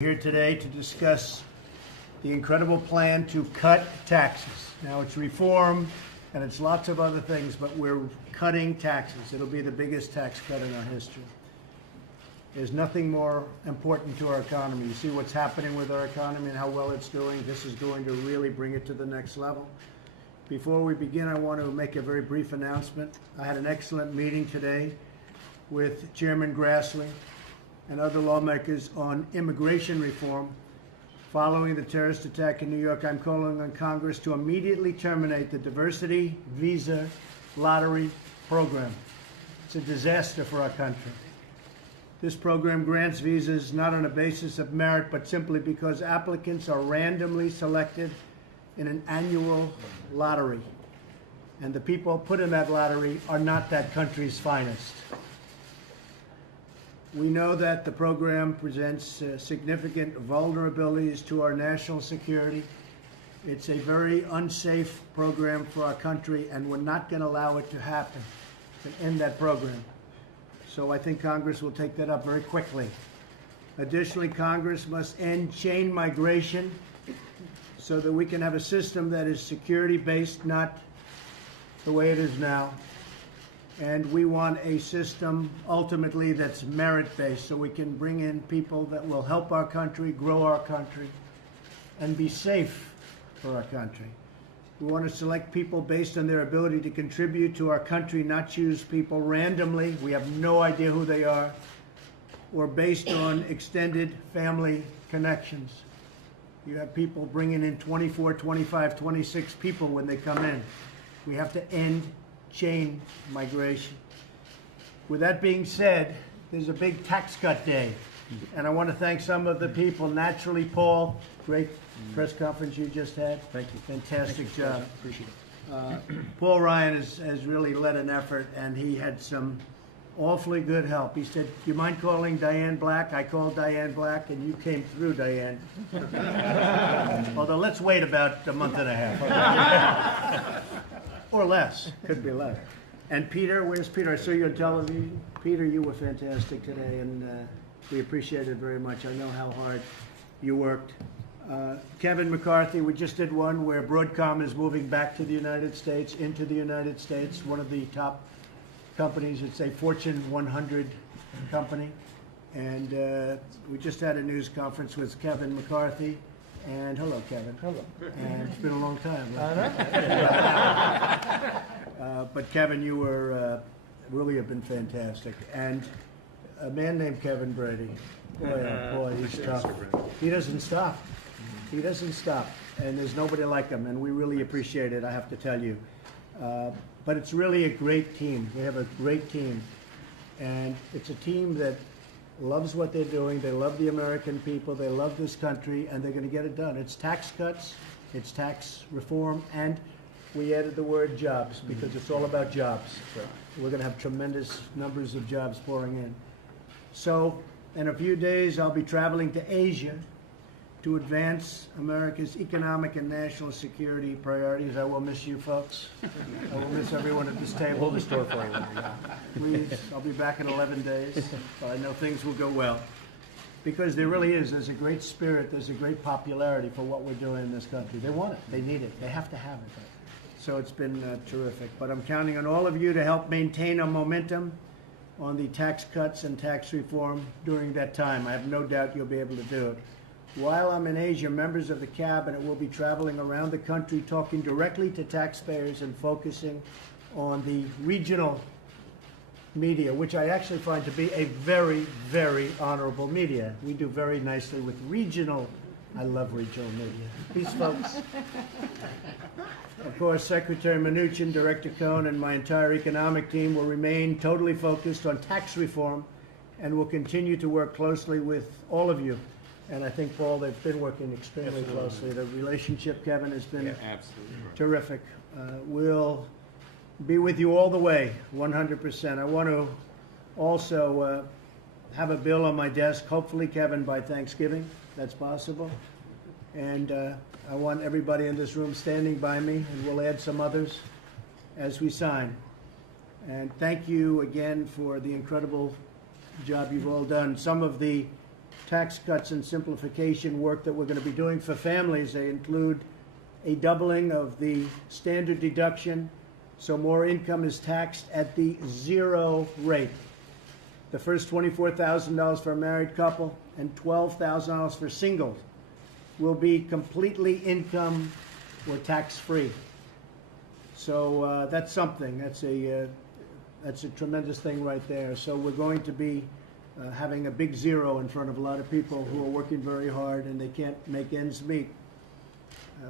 Here today to discuss the incredible plan to cut taxes. Now, it's reform and it's lots of other things, but we're cutting taxes. It'll be the biggest tax cut in our history. There's nothing more important to our economy. You see what's happening with our economy and how well it's doing. This is going to really bring it to the next level. Before we begin, I want to make a very brief announcement. I had an excellent meeting today with Chairman Grassley and other lawmakers on immigration reform. Following the terrorist attack in New York, I'm calling on Congress to immediately terminate the diversity visa lottery program. It's a disaster for our country. This program grants visas not on a basis of merit, but simply because applicants are randomly selected in an annual lottery. And the people put in that lottery are not that country's finest. We know that the program presents significant vulnerabilities to our national security. It's a very unsafe program for our country, and we're not going to allow it to happen, to end that program. So I think Congress will take that up very quickly. Additionally, Congress must end chain migration so that we can have a system that is security-based, not the way it is now. And we want a system ultimately that's merit-based, so we can bring in people that will help our country, grow our country, and be safe for our country. We want to select people based on their ability to contribute to our country, not choose people randomly. We have no idea who they are, or based on extended family connections. You have people bringing in 24, 25, 26 people when they come in. We have to end chain migration. With that being said, there's a big tax cut day, and I want to thank some of the people. Naturally, Paul, great press conference you just had. Thank you. Fantastic job. Appreciate it. Paul Ryan has really led an effort, and he had some awfully good help. He said, "Do you mind calling Diane Black?" I called Diane Black, and you came through, Diane. Although let's wait about a month and a half. Or less. Could be less. And Peter, where's Peter? I saw you on television. Peter, you were fantastic today, and we appreciate it very much. I know how hard you worked. Kevin McCarthy, we just did one where Broadcom is moving back to the United States, into the United States, one of the top companies. It's a Fortune 100 company. And we just had a news conference with Kevin McCarthy. And hello, Kevin. Hello. And it's been a long time. Right? I know. But Kevin, you were really have been fantastic. And a man named Kevin Brady, boy, he's tough. He doesn't stop. He doesn't stop. And there's nobody like him, and we really appreciate it, I have to tell you. But it's really a great team. We have a great team. And it's a team that loves what they're doing. They love the American people. They love this country, and they're going to get it done. It's tax cuts, it's tax reform, and we added the word jobs because it's all about jobs. We're going to have tremendous numbers of jobs pouring in. So in a few days, I'll be traveling to Asia to advance America's economic and national security priorities. I will miss you folks. I will miss everyone at this table. We'll restore for you. Please, I'll be back in 11 days. I know things will go well. Because there really is. There's a great spirit. There's a great popularity for what we're doing in this country. They want it. They need it. They have to have it. So it's been terrific. But I'm counting on all of you to help maintain a momentum on the tax cuts and tax reform during that time. I have no doubt you'll be able to do it. While I'm in Asia, members of the cabinet will be traveling around the country talking directly to taxpayers and focusing on the regional media, which I actually find to be a very, very honorable media. We do very nicely with regional. I love regional media. These folks. Of course, Secretary Mnuchin, Director Cohn, and my entire economic team will remain totally focused on tax reform and will continue to work closely with all of you. And I think, Paul, they've been working extremely closely. The relationship, Kevin, has been terrific. We'll be with you all the way, 100%. I want to also have a bill on my desk, hopefully, Kevin, by Thanksgiving. That's possible. And I want everybody in this room standing by me, and we'll add some others as we sign. And thank you again for the incredible job you've all done. Some of the tax cuts and simplification work that we're going to be doing for families. They include a doubling of the standard deduction, so more income is taxed at the 0 rate. The first $24,000 for a married couple and $12,000 for singles will be completely income or tax-free. So that's something. That's a tremendous thing right there. So we're going to be having a big zero in front of a lot of people who are working very hard and they can't make ends meet.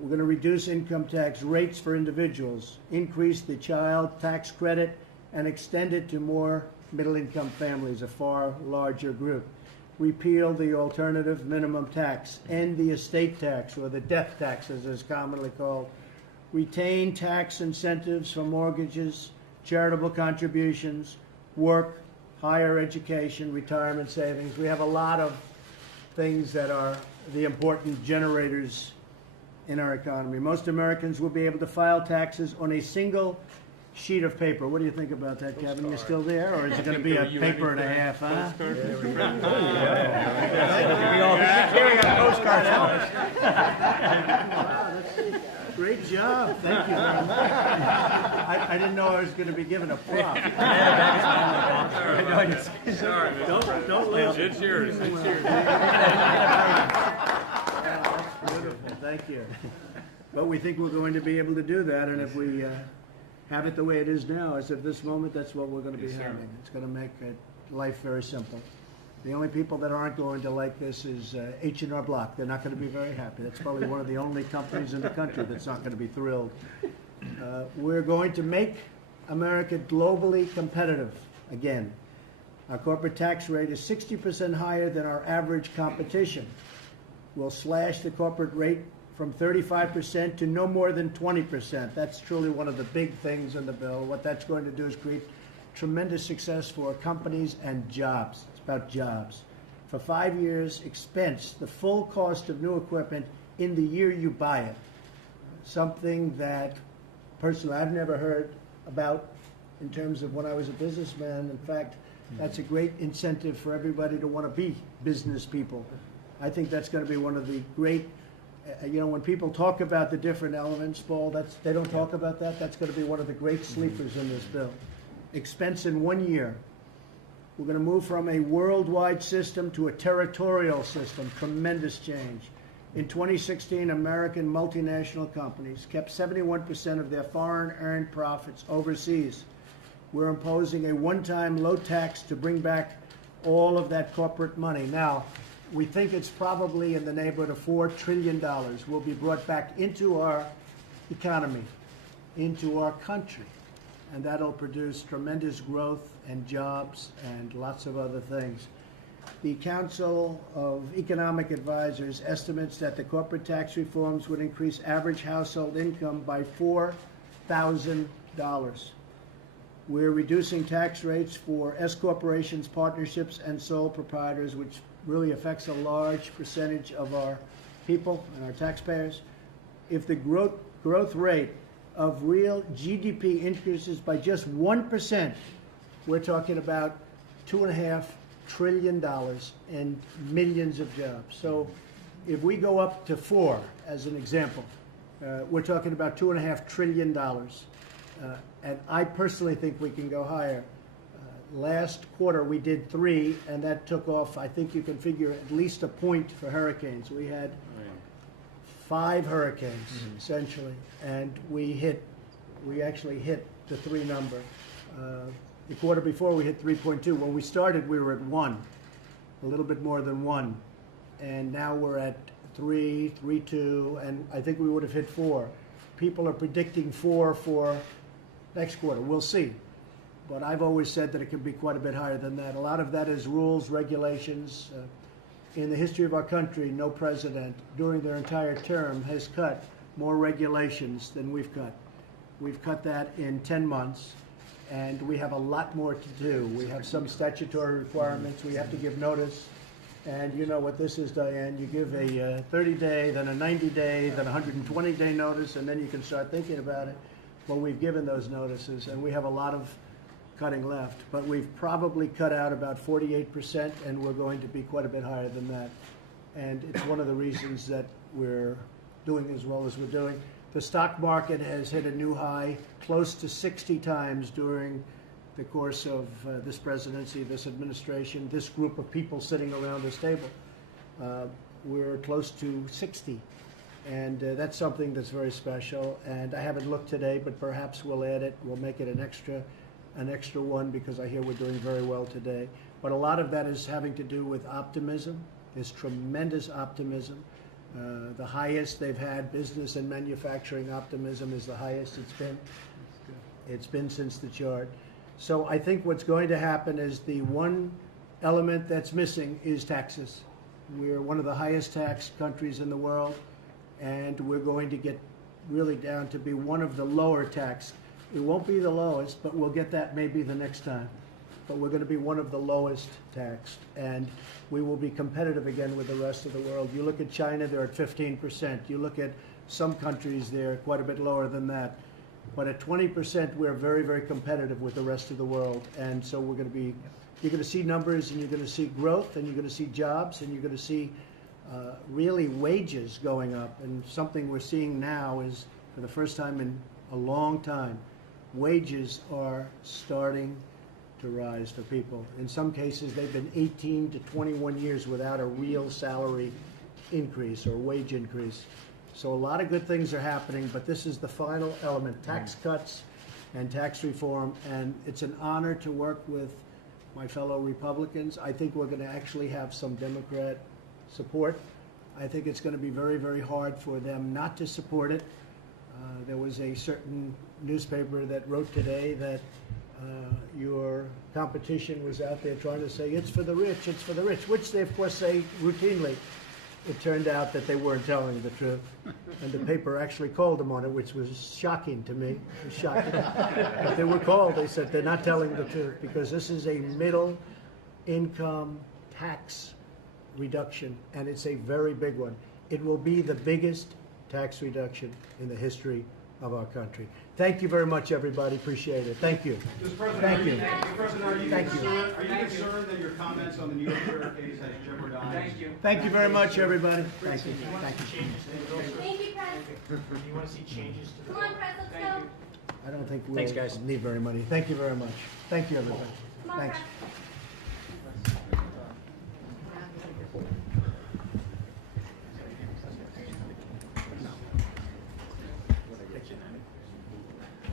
We're going to reduce income tax rates for individuals, increase the child tax credit, and extend it to more middle-income families, a far larger group. Repeal the alternative minimum tax, end the estate tax, or the death tax as it's commonly called. Retain tax incentives for mortgages, charitable contributions, work, higher education, retirement savings. We have a lot of things that are the important generators in our economy. Most Americans will be able to file taxes on a single sheet of paper. What do you think about that, Kevin? You still there, or is it going to be a paper and a half, huh? We all carry our postcards out. Great job. Thank you very much. I didn't know I was going to be given a prop. Sorry, Don't lose it. it's yours. It's yours. That's beautiful. Thank you. But we think we're going to be able to do that, and if we have it the way it is now, as of this moment, that's what we're going to be having. It's going to make life very simple. The only people that aren't going to like this is H&R Block. They're not going to be very happy. That's probably one of the only companies in the country that's not going to be thrilled. We're going to make America globally competitive again. Our corporate tax rate is 60% higher than our average competition. We'll slash the corporate rate from 35% to no more than 20%. That's truly one of the big things in the bill. What that's going to do is create tremendous success for companies and jobs. It's about jobs. For 5 years, expense the full cost of new equipment in the year you buy it. Something that, personally, I've never heard about in terms of when I was a businessman. In fact, that's a great incentive for everybody to want to be business people. I think that's going to be one of the great, when people talk about the different elements, Paul, they don't talk about that. That's going to be one of the great sleepers in this bill. Expense in 1 year. We're going to move from a worldwide system to a territorial system. Tremendous change. In 2016, American multinational companies kept 71% of their foreign earned profits overseas. We're imposing a one-time low tax to bring back all of that corporate money. Now, we think it's probably in the neighborhood of $4 trillion will be brought back into our economy, into our country. And that'll produce tremendous growth and jobs and lots of other things. The Council of Economic Advisors estimates that the corporate tax reforms would increase average household income by $4,000. We're reducing tax rates for S corporations, partnerships, and sole proprietors, which really affects a large percentage of our people and our taxpayers. If the growth rate of real GDP increases by just 1%, we're talking about $2.5 trillion and millions of jobs. So if we go up to 4, as an example, we're talking about $2.5 trillion. And I personally think we can go higher. Last quarter we did 3, and that took off, I think you can figure, at least a point for hurricanes. We had 5 hurricanes, essentially, and we actually hit the 3 number. The quarter before we hit 3.2. When we started, we were at 1, a little bit more than 1, and now we're at 3, 3.2, and I think we would have hit 4. People are predicting 4 for next quarter. We'll see. But I've always said that it could be quite a bit higher than that. A lot of that is rules, regulations. In the history of our country, no president during their entire term has cut more regulations than we've cut. We've cut that in 10 months, and we have a lot more to do. We have some statutory requirements. We have to give notice. And you know what this is, Diane. You give a 30-day, then a 90-day, then a 120-day notice, and then you can start thinking about it. Well, we've given those notices, and we have a lot of cutting left, but we've probably cut out about 48%, and we're going to be quite a bit higher than that. And it's one of the reasons that we're doing as well as we're doing. The stock market has hit a new high close to 60 times during the course of this presidency, this administration, this group of people sitting around this table. We're close to 60. And that's something that's very special. And I haven't looked today, but perhaps we'll add it. We'll make it an extra one, because I hear we're doing very well today. But a lot of that is having to do with optimism. There's tremendous optimism. The highest they've had, business and manufacturing optimism, is the highest it's been. It's been since the chart. So I think what's going to happen is the one element that's missing is taxes. We're one of the highest taxed countries in the world, and we're going to get really down to be one of the lower taxed. We won't be the lowest, but we'll get that maybe the next time. But we're going to be one of the lowest taxed, and we will be competitive again with the rest of the world. You look at China, they're at 15%. You look at some countries, they're quite a bit lower than that. But at 20%, we're very, very competitive with the rest of the world. And so we're going to be, you're going to see numbers, and you're going to see growth, and you're going to see jobs, and you're going to see really wages going up. And something we're seeing now is, for the first time in a long time, wages are starting to rise for people. In some cases, they've been 18 to 21 years without a real salary increase or wage increase. So a lot of good things are happening, but this is the final element, tax cuts and tax reform, and it's an honor to work with my fellow Republicans. I think we're going to actually have some Democrat support. I think it's going to be very, very hard for them not to support it. There was a certain newspaper that wrote today that your competition was out there trying to say, it's for the rich, which they, of course, say routinely. It turned out that they weren't telling the truth, and the paper actually called them on it, which was shocking to me. It was shocking. But they were called. They said they're not telling the truth, because this is a middle income tax reduction, and it's a very big one. It will be the biggest tax reduction in the history of our country. Thank you very much, everybody. Appreciate it. Thank you. Mr. President, Thank you. Mr. President, are you Thank you. concerned, that your comments on the New York case has jeopardized? Thank you. Thank you very much, everybody. Thank you. Thank you. Thank you, Press. Do you want to see changes to the Come on, Press, let's go. I don't think Thanks, guys. we'll need very many. Thank you very much. Thank you, everybody. Come on, Thanks. Press.